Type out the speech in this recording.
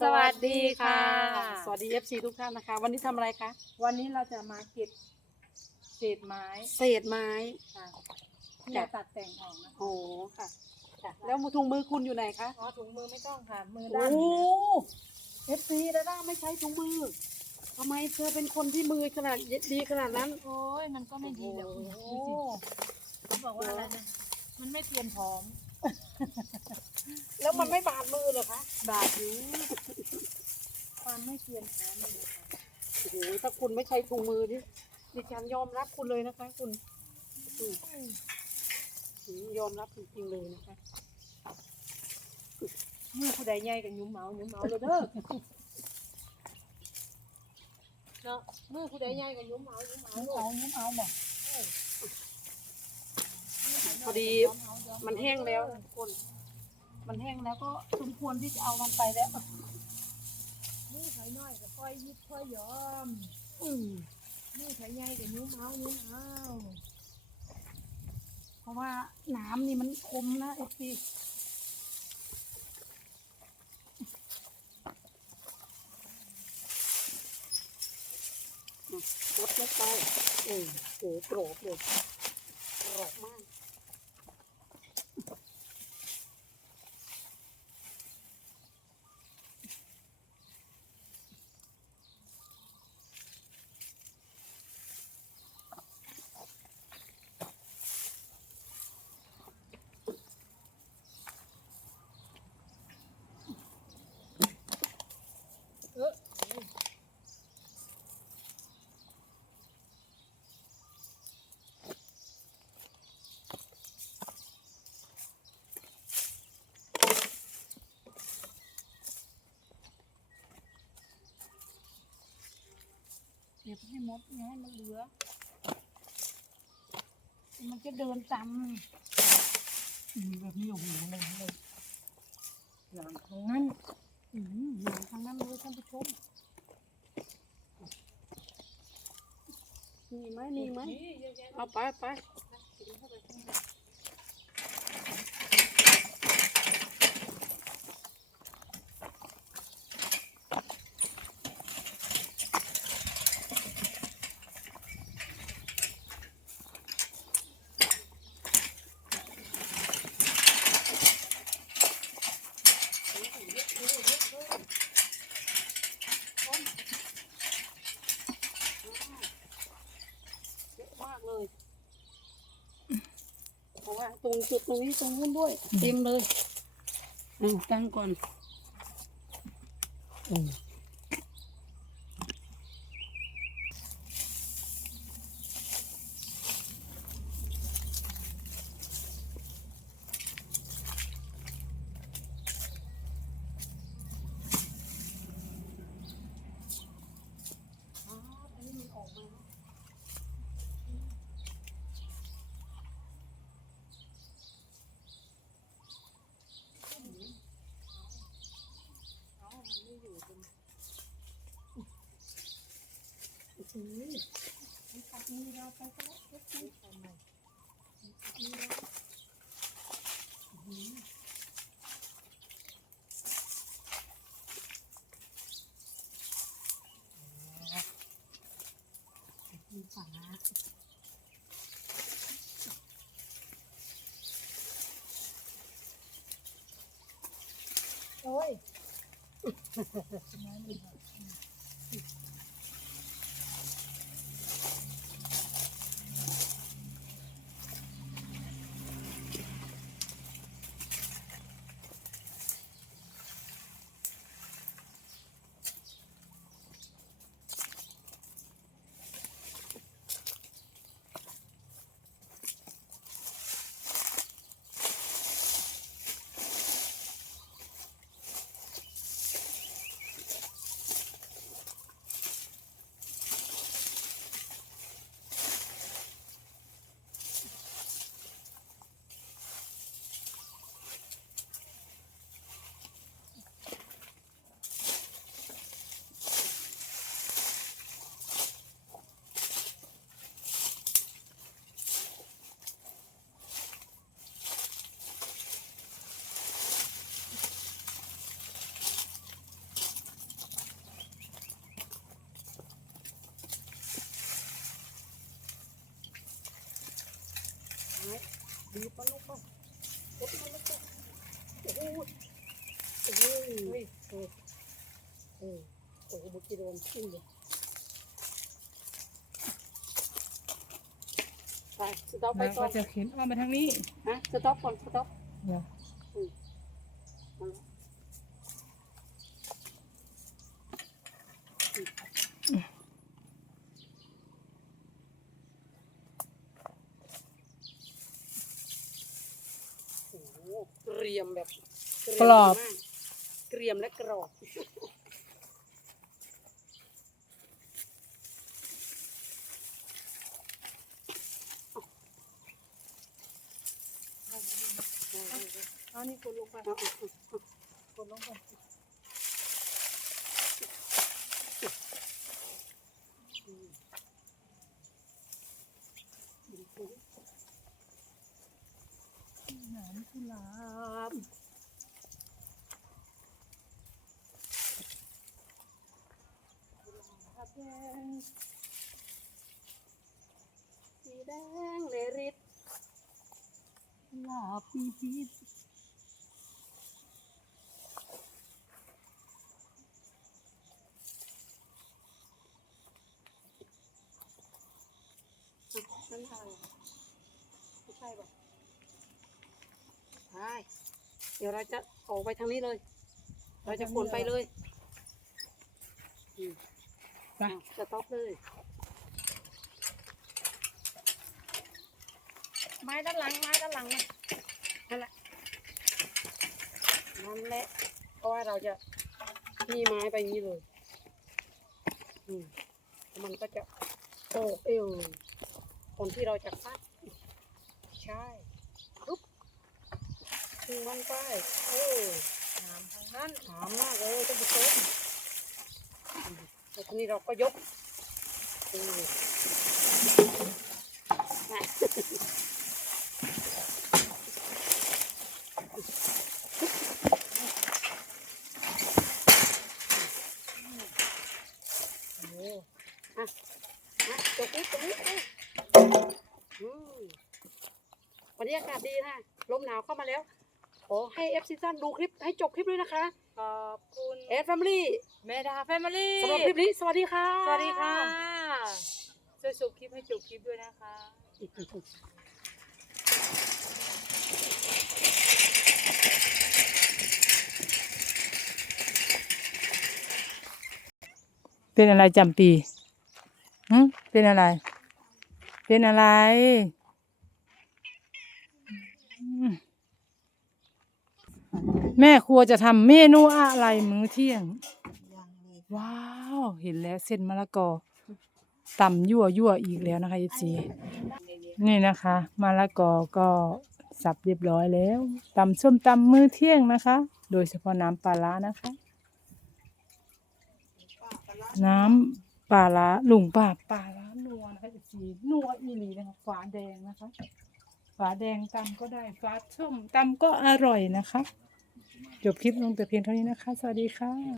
สวัสดีค่ะ สวัสดี FC ทุกท่านนะคะ วันนี้ทำอะไรคะวันนี้เราจะมาเก็บเศษไม้เศษไม้ค่ะที่เราตัดแต่งออกนะโอ้ค่ะ ค่ะแล้วถุงมือคุณอยู่ไหนคะอ๋อถุงมือไม่ต้องค่ะ มือโอ้ด้านอยู่นะ FC แล้วด้าไม่ใช้ถุงมือทำไมเธอเป็นคนที่มือขนาดดีขนาดนั้นโอ้ยมันก็ไม่ดีแล้วโอ้โหดูสิเขาบอกว่าอะไรนะมันไม่เตรียมพร้อม แล้วมันไม่บาดมือเหรอคะ บาดอยู่ ความไม่เตรียมพร้อมเลยนะคะโอ้โหถ้าคุณไม่ใช้ถุงมือนี่ดิฉันยอมรับคุณเลยนะคะ คุณอืมอืมยอมรับจริงๆเลยนะคะมือผู้ใดใหญ่กับยุ้มเมายุ้มเมาเลยเด้อเนาะมือผู้ใดใหญ่กับยุ้มเมายุ้มเมาเอาเอาเอาบอกพอดีเาเามันแห้งแล้วนะทุกคน มันแห้งแล้วก็สมควรที่จะเอามันไปแล้ว มือไผน้อยกับ ค่อยยิบค่อยยอมอืมมือไผใหญ่กับยุ้มเมายุ้มเมาเพราะว่าน้ำนี่มันคมนะเอฟซีกดลงไปโอ้โหกรอบเลยกรอบมาก ให้หมดอย่าให้มันเหลือ มันจะเดินตามอืมแบบนี้โอ้โหเลยเลยหลังของนั้นอืมหนังทางนั้นเลยท่านผู้ชมมีไหมมีไหมนี่เยอะแยะเอาไปไป กินเข้าไปข้างใน เยอะมากเลย เพ ราะว่าตรงจุดตรงนี้ตรงนู้นด้วย เต็มเลยเอาตั้งก่อนอืมอ๋ออันนี้มันออกมาแล้ว เอามันไม่อยู่ตรง อื้อหือมันตัดมือเราไปก็แล้วเล็กนิดทำไมมันตัดมือเราอื้อหือมีฝาโอ้ยอ เฮ้ยเออเออ โอ้โหเมื่อกี้โดนขึ้นเลยไปสต็อปไปแล้วก่อก็นจะเข็นอ้อมไปทางนี้ฮะสต็อปก่อนสต็อปเดี๋ยวโอ้โหเกรียมแบบเยมกรอบ มากเกรียมและกรอบ เอานี่กดลงไปกดลงไปนามกุหลาบแดงสีแดงเลริดลาบพีพี ชอะนั่นอะไรไม่ใช่ป่ะใช่เดี๋ยวเราจะออกไปทางนี้เลย เราจะขนไปเลยอืมไปอะสต็อปเลย ไม้ด้านหลังไม้ด้านหลังนะนั่นแหละนั่นแหละเพราะว่าเราจะมีไม้ไปอย่างนี้เลยอืมแล้วมันก็จะโอ้เอว คนที่เราจะซัดใช่ปุ๊บถึงมันไปเออหนามทางนั้นหามมากเลยท่านผู้ชมอืมแล้วทีนี้เราก็ยกเออน่ะ โอ้อะอะจบนี้ตรงนี้อะอืมวันนี้ อากาศดีนะลมหนาวเข้ามาแล้วขอให้เอฟซีซันดูคลิปให้จบคลิปด้วยนะคะขอบคุณเอฟแฟมิลี่เมดาแฟมิลี่สำหรับคลิปนี้สวัสดีค่ะ สวัสดีค่ะช่วยจบคลิปให้จบคลิปด้วยนะคะเป็นอะไรจำปีหึเป็นอะไร เป็นอะไรอืม แม่ครัวจะทำเมนูอะไรมื้อเที่ยง ยังเลยว้าว เห็นแล้วเส้นมะละกอตำยั่วยั่วอีกแล้วนะคะยีสีนี่นะคะมะละกอก็สับเรียบร้อยแล้วตำส้มตำมื้อเที่ยงนะคะ โดยเฉพาะน้ำปลาร้านะคะ น้ำปลาร้าลุงป้าปลาร้านัวนะคะยีสีนัวอีหลีนะคะฝาแดงนะคะฝาแดงตำก็ได้ฝาส้มตำก็อร่อยนะคะ จบคลิปลงแต่เพียงเท่านี้นะคะ สวัสดีค่ะ